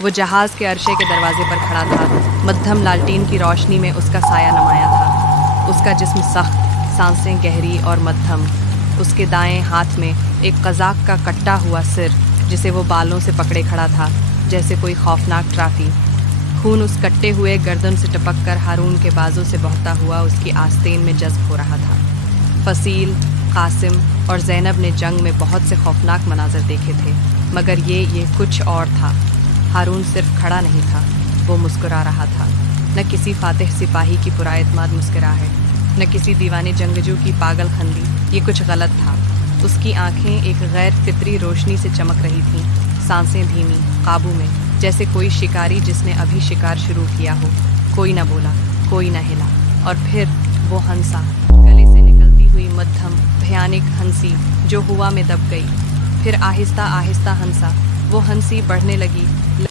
وہ جہاز کے عرشے کے دروازے پر کھڑا تھا، مدھم لالٹین کی روشنی میں اس کا سایہ نمایاں تھا۔ اس کا جسم سخت، سانسیں گہری اور مدھم۔ اس کے دائیں ہاتھ میں ایک قزاق کا کٹا ہوا سر، جسے وہ بالوں سے پکڑے کھڑا تھا جیسے کوئی خوفناک ٹرافی۔ خون اس کٹے ہوئے گردن سے ٹپک کر ہارون کے بازو سے بہتا ہوا اس کی آستین میں جذب ہو رہا تھا۔ فصیل، قاسم اور زینب نے جنگ میں بہت سے خوفناک مناظر دیکھے تھے، مگر یہ کچھ اور تھا۔ ہارون صرف کھڑا نہیں تھا، وہ مسکرا رہا تھا۔ نہ کسی فاتح سپاہی کی پراعتماد مسکراہٹ، نہ کسی دیوانے جنگجو کی پاگل خندی، یہ کچھ غلط تھا۔ اس کی آنکھیں ایک غیر فطری روشنی سے چمک رہی تھیں، سانسیں دھیمی، قابو میں، جیسے کوئی شکاری جس نے ابھی شکار شروع کیا ہو۔ کوئی نہ بولا، کوئی نہ ہلا، اور پھر وہ ہنسا، گلے سے نکلتی ہوئی مدھم، بھیانک ہنسی جو ہوا میں دب گئی۔ پھر آہستہ آہستہ ہنسا، وہ ہنسی بڑھنے لگی،